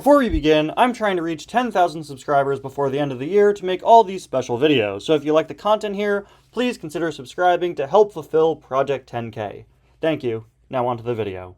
Before we begin, I'm trying to reach 10,000 subscribers before the end of the year to make all these special videos, so if you like the content here, please consider subscribing to help fulfill Project 10K. Thank you. Now on to the video.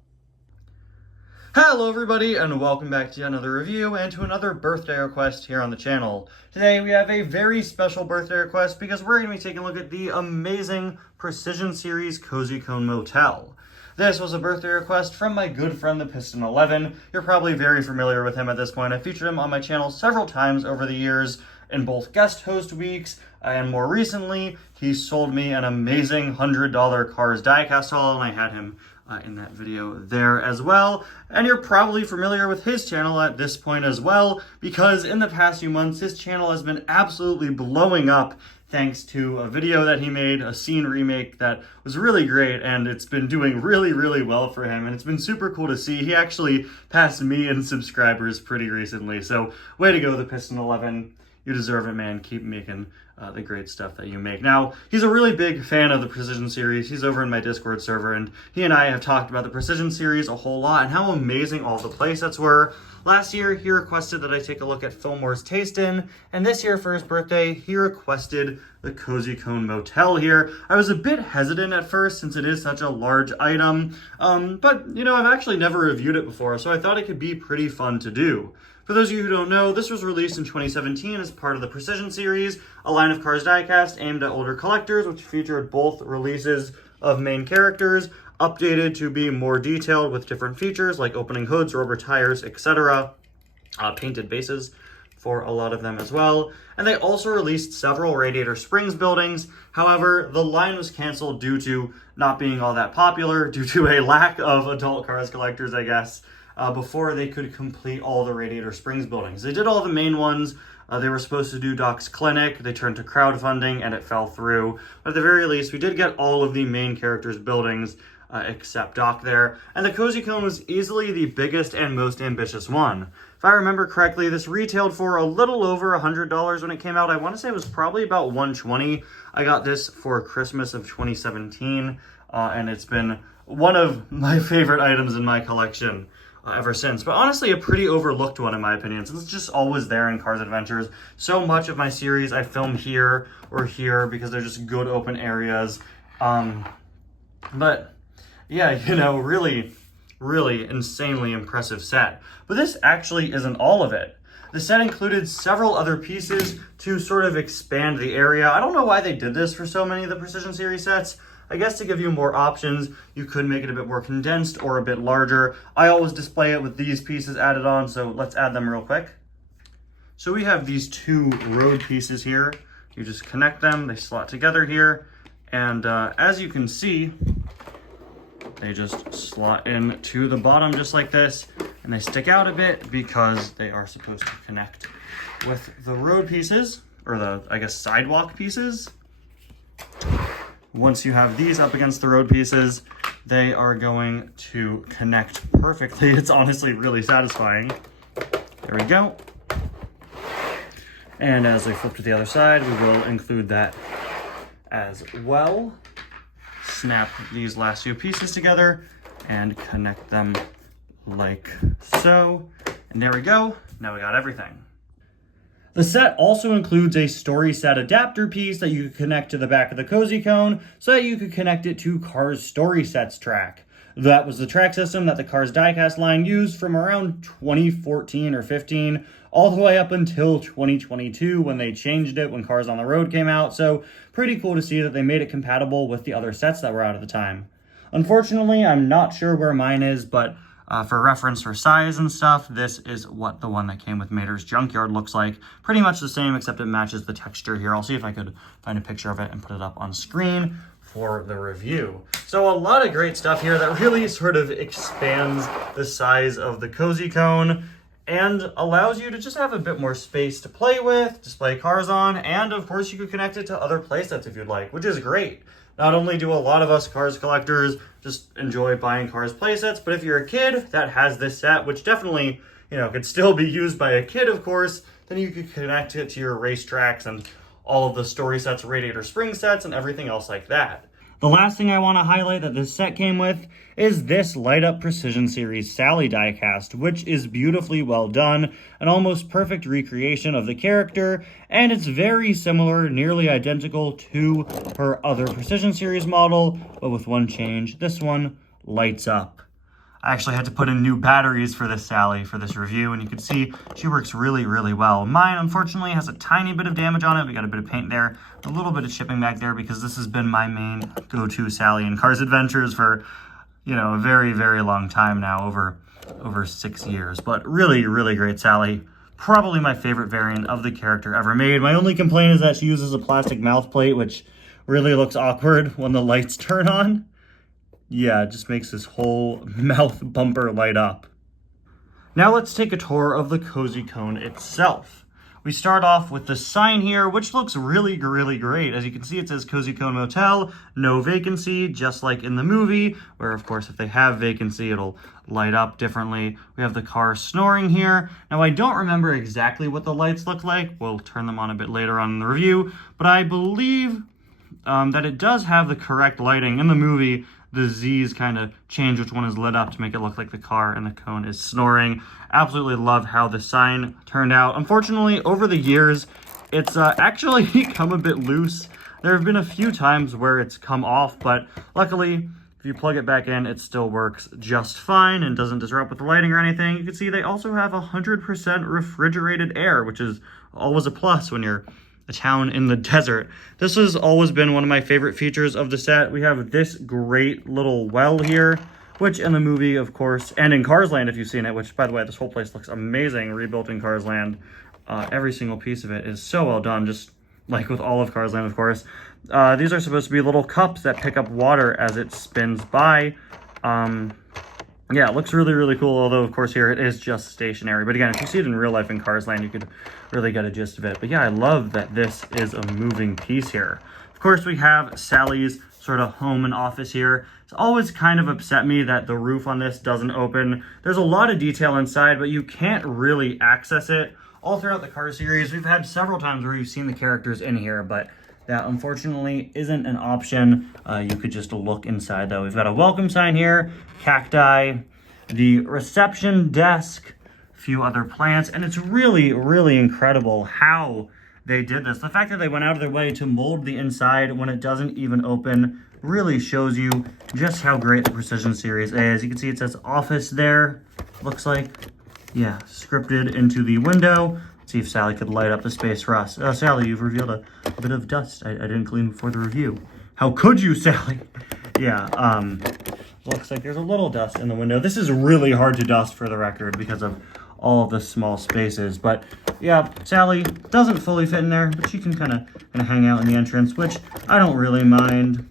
Hello everybody, and welcome back to another review and to another birthday request here on the channel. Today we have a very special birthday request because we're going to be taking a look at the amazing Precision Series Cozy Cone Motel. This was a birthday request from my good friend the Piston 11. You're probably very familiar with him at this point. I featured him on my channel several times over the years in both guest host weeks, and more recently, he sold me an amazing $100 Cars diecast haul, and I had him in that video there as well. And you're probably familiar with his channel at this point as well, because in the past few months, his channel has been absolutely blowing up thanks to a video that he made, a scene remake that was really great, and it's been doing really well for him, and it's been super cool to see. He actually passed me in subscribers pretty recently, so way to go, the Piston 11. You deserve it, man. Keep making the great stuff that you make. Now, he's a really big fan of the Precision Series. He's over in my Discord server, and he and I have talked about the Precision Series a whole lot and how amazing all the playsets were. Last year, he requested that I take a look at Fillmore's Taste In, and this year for his birthday, he requested the Cozy Cone Motel here. I was a bit hesitant at first since it is such a large item, but, you know, I've actually never reviewed it before, so I thought it could be pretty fun to do. For those of you who don't know, this was released in 2017 as part of the Precision Series, a line of Cars diecast aimed at older collectors, which featured both releases of main characters, updated to be more detailed with different features like opening hoods, rubber tires, etc., painted bases for a lot of them as well. And they also released several Radiator Springs buildings. However, the line was canceled due to not being all that popular, due to a lack of adult Cars collectors, I guess, before they could complete all the Radiator Springs buildings. They did all the main ones. They were supposed to do Doc's Clinic. They turned to crowdfunding and it fell through. But at the very least, we did get all of the main characters' buildings except Doc there. And the Cozy Cone was easily the biggest and most ambitious one. If I remember correctly, this retailed for a little over $100 when it came out. I want to say it was probably about $120. I got this for Christmas of 2017, and it's been one of my favorite items in my collection ever since. But honestly, a pretty overlooked one in my opinion, since it's just always there in Cars Adventures. So much of my series I film here or here because they're just good open areas. But yeah, you know, really insanely impressive set. But this actually isn't all of it. The set included several other pieces to sort of expand the area. I don't know why they did this for so many of the Precision Series sets. I guess to give you more options, you could make it a bit more condensed or a bit larger. I always display it with these pieces added on, so let's add them real quick. So we have these two road pieces here. You just connect them, they slot together here, and as you can see, they just slot in to the bottom just like this, and they stick out a bit because they are supposed to connect with the road pieces, or the, I guess, sidewalk pieces. Once you have these up against the road pieces, they are going to connect perfectly. It's honestly really satisfying. There we go. And as I flip to the other side, we will include that as well. Snap these last few pieces together and connect them like so. And there we go. Now we got everything. The set also includes a story set adapter piece that you could connect to the back of the Cozy Cone so that you could connect it to Cars Story Sets track. That was the track system that the Cars diecast line used from around 2014 or 15 all the way up until 2022 when they changed it when Cars on the Road came out, so pretty cool to see that they made it compatible with the other sets that were out at the time. Unfortunately, I'm not sure where mine is, but for reference for size and stuff, this is what the one that came with Mater's Junkyard looks like. Pretty much the same, except it matches the texture here. I'll see if I could find a picture of it and put it up on screen for the review. So a lot of great stuff here that really sort of expands the size of the Cozy Cone and allows you to just have a bit more space to play with, display cars on, and of course you could connect it to other playsets if you'd like, which is great. Not only do a lot of us Cars collectors just enjoy buying Cars playsets, but if you're a kid that has this set, which definitely, you know, could still be used by a kid, of course, then you could connect it to your racetracks and all of the story sets, Radiator Spring sets, and everything else like that. The last thing I want to highlight that this set came with is this Light Up Precision Series Sally diecast, which is beautifully well done, an almost perfect recreation of the character, and it's very similar, nearly identical to her other Precision Series model, but with one change. This one lights up. I actually had to put in new batteries for this Sally for this review, and you can see she works really, really well. Mine, unfortunately, has a tiny bit of damage on it. We got a bit of paint there, a little bit of chipping back there, because this has been my main go-to Sally in Cars Adventures for, you know, a very, very long time now, over 6 years. But really, really great Sally. Probably my favorite variant of the character ever made. My only complaint is that she uses a plastic mouth plate, which really looks awkward when the lights turn on. Yeah, it just makes this whole mouth bumper light up. Now let's take a tour of the Cozy Cone itself. We start off with the sign here, which looks really, really great. As you can see, it says Cozy Cone Motel, no vacancy, just like in the movie, where of course if they have vacancy, it'll light up differently. We have the car snoring here. Now I don't remember exactly what the lights look like. We'll turn them on a bit later on in the review, but I believe that it does have the correct lighting. In the movie, the Z's kind of change which one is lit up to make it look like the car and the cone is snoring. Absolutely love how the sign turned out. Unfortunately, over the years, it's actually come a bit loose. There have been a few times where it's come off, but luckily, if you plug it back in, it still works just fine and doesn't disrupt with the lighting or anything. You can see they also have 100% refrigerated air, which is always a plus when you're a town in the desert. This has always been one of my favorite features of the set. We have this great little well here, which in the movie, of course, and in Cars Land, if you've seen it, which, by the way, this whole place looks amazing, rebuilt in Cars Land. Every single piece of it is so well done, just like with all of Cars Land, of course. These are supposed to be little cups that pick up water as it spins by. Yeah, it looks really, really cool, although, of course, here it is just stationary. But again, if you see it in real life in Cars Land, you could really get a gist of it. But yeah, I love that this is a moving piece here. Of course, we have Sally's sort of home and office here. It's always kind of upset me that the roof on this doesn't open. There's a lot of detail inside, but you can't really access it. All throughout the car series, we've had several times where you've seen the characters in here, but that unfortunately isn't an option. You could just look inside though. We've got a welcome sign here, cacti, the reception desk, a few other plants, and it's really, really incredible how they did this. The fact that they went out of their way to mold the inside when it doesn't even open really shows you just how great the Precision Series is. You can see it says office there, looks like. Yeah, scripted into the window. See if Sally could light up the space for us. Oh, Sally, you've revealed a bit of dust. I didn't clean before the review. How could you, Sally? Yeah, looks like there's a little dust in the window. This is really hard to dust for the record because of all of the small spaces. But yeah, Sally doesn't fully fit in there, but she can kind of hang out in the entrance, which I don't really mind.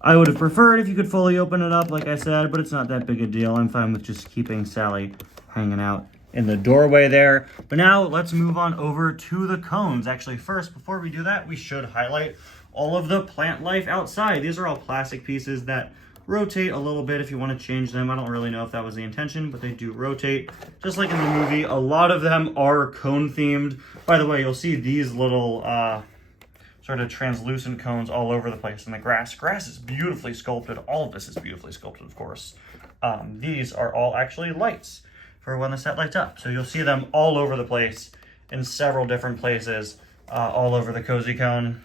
I would have preferred if you could fully open it up, like I said, but it's not that big a deal. I'm fine with just keeping Sally hanging out in the doorway there. But now let's move on over to the cones. Actually, first, before we do that, we should highlight all of the plant life outside. These are all plastic pieces that rotate a little bit if you want to change them. I don't really know if that was the intention, but they do rotate. Just like in the movie, a lot of them are cone themed. By the way, you'll see these little sort of translucent cones all over the place in the grass. Grass is beautifully sculpted. All of this is beautifully sculpted, of course. These are all actually lights for when the set lights up. So you'll see them all over the place in several different places, all over the Cozy Cone.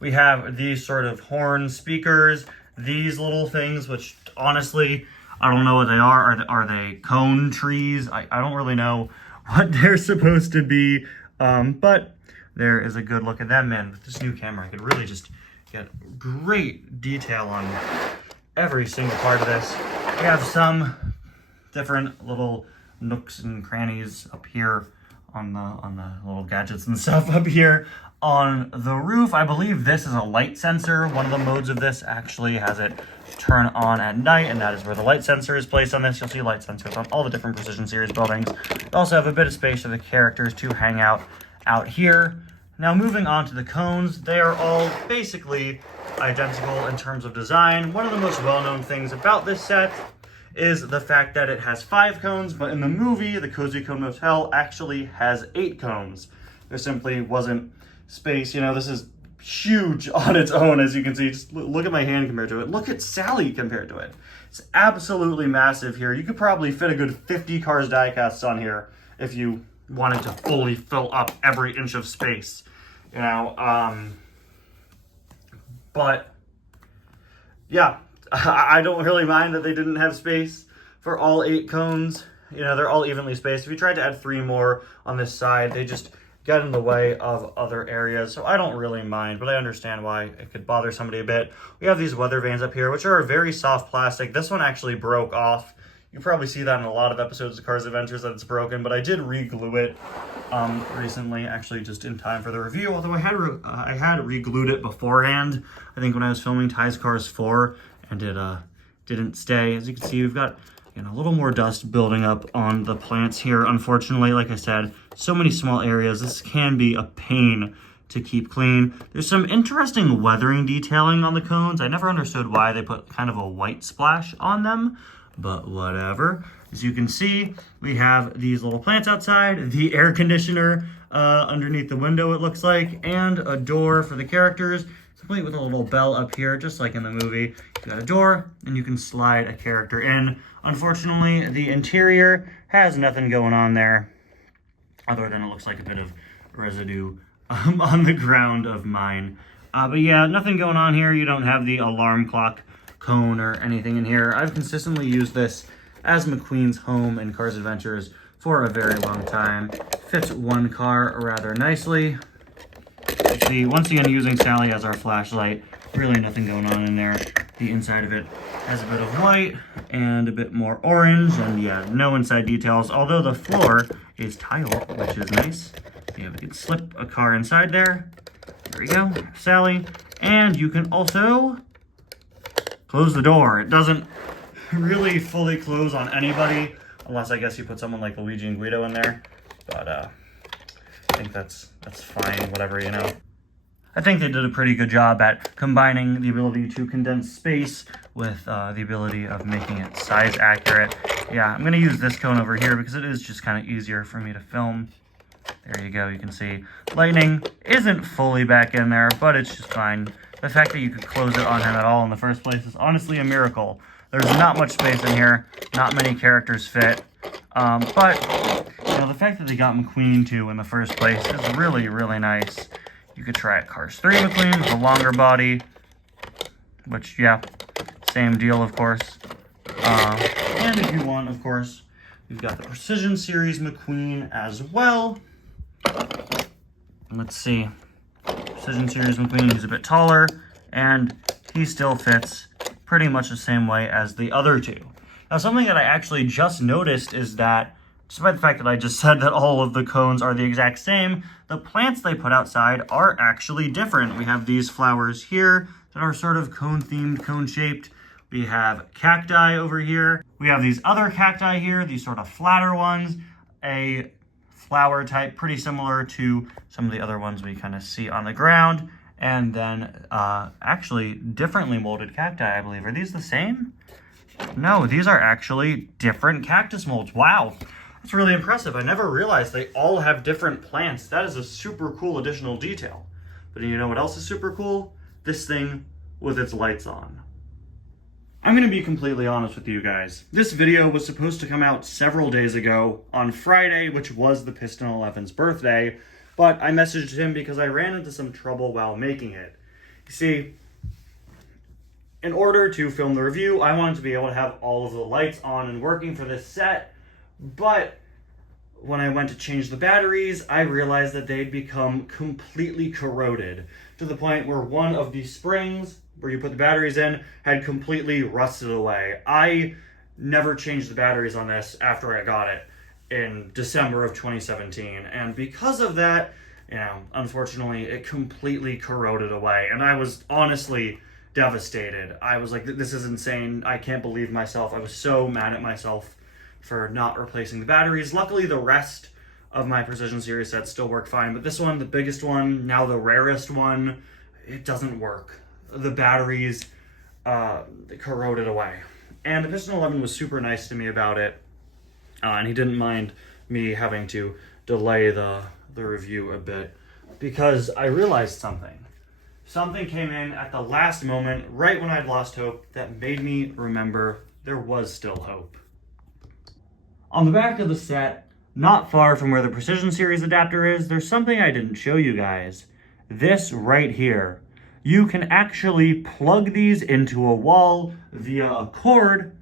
We have these sort of horn speakers, these little things, which honestly, I don't know what they are. Are they cone trees? I don't really know what they're supposed to be, but there is a good look at them. Man, with this new camera, I could really just get great detail on every single part of this. We have some different little nooks and crannies up here on the little gadgets and stuff up here on the roof. I believe this is a light sensor. One of the modes of this actually has it turn on at night, and that is where the light sensor is placed on this. You'll see light sensors on all the different Precision Series buildings. We also have a bit of space for the characters to hang out here. Now moving on to the cones, they are all basically identical in terms of design. One of the most well-known things about this set is the fact that it has 5 cones, but in the movie, the Cozy Cone Motel actually has 8 cones. There simply wasn't space. You know, this is huge on its own, as you can see. Just look at my hand compared to it. Look at Sally compared to it. It's absolutely massive here. You could probably fit a good 50 cars diecasts on here if you wanted to fully fill up every inch of space, you know. But yeah, I don't really mind that they didn't have space for all 8 cones. You know, they're all evenly spaced. If you tried to add 3 more on this side, they just got in the way of other areas. So I don't really mind, but I understand why it could bother somebody a bit. We have these weather vanes up here, which are a very soft plastic. This one actually broke off. You probably see that in a lot of episodes of Cars Adventures that it's broken, but I did re-glue it recently, actually just in time for the review, although I had re-glued it beforehand, I think when I was filming Ty's Cars 4, and it didn't stay. As you can see, we've got a little more dust building up on the plants here. Unfortunately, like I said, so many small areas. This can be a pain to keep clean. There's some interesting weathering detailing on the cones. I never understood why they put kind of a white splash on them, but whatever. As you can see, we have these little plants outside, the air conditioner underneath the window, it looks like, and a door for the characters, complete with a little bell up here, just like in the movie. You got a door, and you can slide a character in. Unfortunately, the interior has nothing going on there, other than it looks like a bit of residue on the ground of mine. But yeah, nothing going on here. You don't have the alarm clock cone or anything in here. I've consistently used this as McQueen's home in Cars Adventures for a very long time. Fits one car rather nicely. See, once again, using Sally as our flashlight, really nothing going on in there. The inside of it has a bit of white and a bit more orange, and yeah, no inside details, although the floor is tile, which is nice. Yeah, we can slip a car inside there. There we go, Sally. And you can also close the door. It doesn't really fully close on anybody, unless I guess you put someone like Luigi and Guido in there, but I think that's fine, whatever, you know. I think they did a pretty good job at combining the ability to condense space with the ability of making it size accurate. Yeah, I'm going to use this cone over here because it is just kind of easier for me to film. There you go, you can see lightning isn't fully back in there, but it's just fine. The fact that you could close it on him at all in the first place is honestly a miracle. There's not much space in here, not many characters fit, but you know, the fact that they got McQueen too in the first place is really, really nice. You could try it Cars 3 McQueen with a longer body, which, yeah, same deal, of course. And if you want, of course, we've got the Precision Series McQueen as well. Let's see. Precision Series McQueen, he's a bit taller, and he still fits pretty much the same way as the other two. Now, something that I actually just noticed is that, despite the fact that I just said that all of the cones are the exact same, the plants they put outside are actually different. We have these flowers here that are sort of cone-themed, cone-shaped. We have cacti over here. We have these other cacti here, these sort of flatter ones, a flower type pretty similar to some of the other ones we kind of see on the ground, and then actually differently molded cacti, I believe. Are these the same? No, these are actually different cactus molds. Wow. That's really impressive. I never realized they all have different plants. That is a super cool additional detail. But you know what else is super cool? This thing with its lights on. I'm going to be completely honest with you guys. This video was supposed to come out several days ago on Friday, which was the Piston 11's birthday, but I messaged him because I ran into some trouble while making it. You see, in order to film the review, I wanted to be able to have all of the lights on and working for this set, but when I went to change the batteries, I realized that they'd become completely corroded to the point where one of the springs where you put the batteries in had completely rusted away. I never changed the batteries on this after I got it in December of 2017, and because of that, you know, unfortunately, it completely corroded away, and I was honestly devastated. I was like, this is insane. I can't believe myself. I was so mad at myself for not replacing the batteries. Luckily, the rest of my Precision Series sets still work fine, but this one, the biggest one, now the rarest one, it doesn't work. The batteries corroded away. And the Piston 11 was super nice to me about it, and he didn't mind me having to delay the review a bit, because I realized something. Something came in at the last moment, right when I'd lost hope, that made me remember there was still hope. On the back of the set, not far from where the Precision Series adapter is, there's something I didn't show you guys. This right here. You can actually plug these into a wall via a cord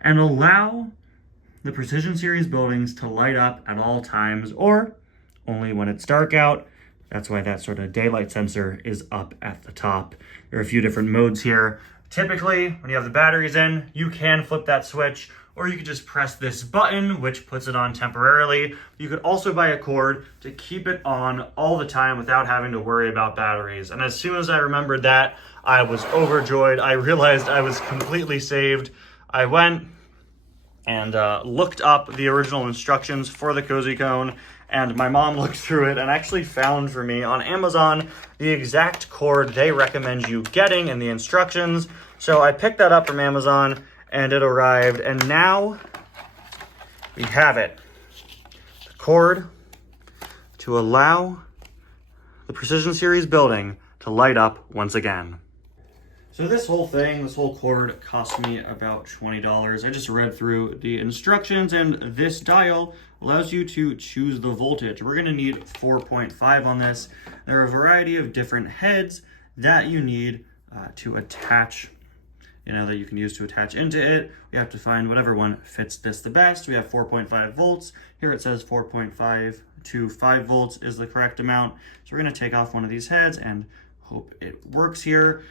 and allow the Precision Series buildings to light up at all times, or only when it's dark out. That's why that sort of daylight sensor is up at the top. There are a few different modes here. Typically, when you have the batteries in, you can flip that switch, or you could just press this button, which puts it on temporarily. You could also buy a cord to keep it on all the time without having to worry about batteries. And as soon as I remembered that, I was overjoyed. I realized I was completely saved. I went and looked up the original instructions for the Cozy Cone, and my mom looked through it and actually found for me on Amazon the exact cord they recommend you getting in the instructions. So I picked that up from Amazon and it arrived, and now we have it. The cord to allow the Precision Series building to light up once again. So this whole cord cost me about $20. I just read through the instructions, and this dial allows you to choose the voltage. We're gonna need 4.5 on this. There are a variety of different heads that you need to attach, that you can use to attach into it. We have to find whatever one fits this the best. We have 4.5 volts. Here it says 4.5 to 5 volts is the correct amount. So we're gonna take off one of these heads and hope it works here.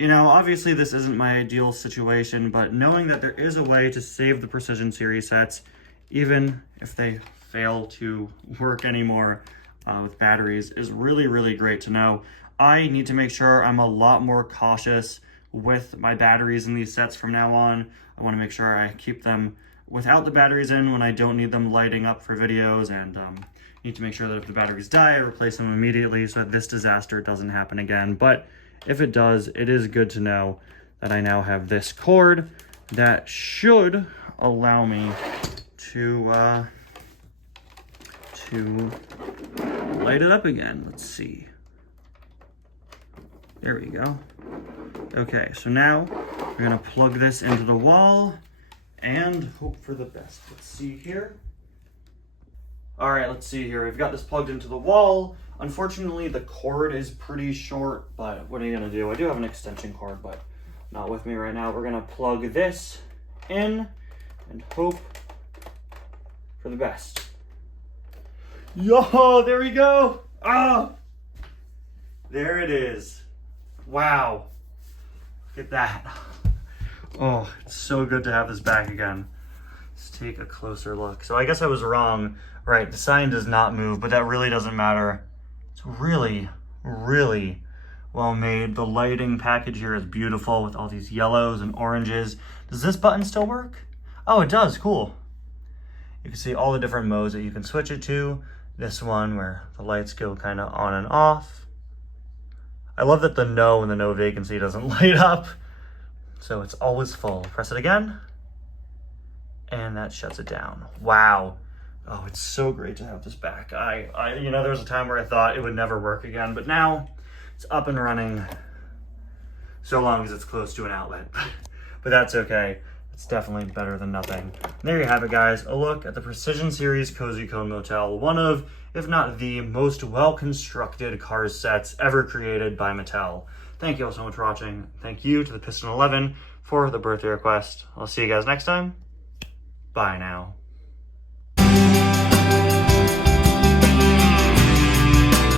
Obviously this isn't my ideal situation, but knowing that there is a way to save the Precision Series sets, even if they fail to work anymore with batteries, is really, really great to know. I need to make sure I'm a lot more cautious with my batteries in these sets from now on. I want to make sure I keep them without the batteries in when I don't need them lighting up for videos, and need to make sure that if the batteries die, I replace them immediately so that this disaster doesn't happen again. But if it does, it is good to know that I now have this cord that should allow me to light it up again. Let's see. There we go. Okay, so now we're gonna plug this into the wall and hope for the best. Let's see here. All right, let's see here. We've got this plugged into the wall. Unfortunately, the cord is pretty short, but what are you gonna do? I do have an extension cord, but not with me right now. We're gonna plug this in and hope for the best. Yo, there we go. Ah, there it is. Wow, look at that. Oh, it's so good to have this back again. Let's take a closer look. So I guess I was wrong. Right, the sign does not move, but that really doesn't matter. It's really, really well made. The lighting package here is beautiful with all these yellows and oranges. Does this button still work? Oh, it does, cool. You can see all the different modes that you can switch it to. This one where the lights go kind of on and off. I love that the no and the no vacancy doesn't light up. So it's always full. Press it again. And that shuts it down. Wow. Oh, it's so great to have this back. There was a time where I thought it would never work again, but now it's up and running, so long as it's close to an outlet. But that's okay. It's definitely better than nothing. And there you have it, guys. A look at the Precision Series Cozy Cone Motel, one of, if not the most well-constructed Cars sets ever created by Mattel. Thank you all so much for watching. Thank you to the Piston 11 for the birthday request. I'll see you guys next time. Bye now.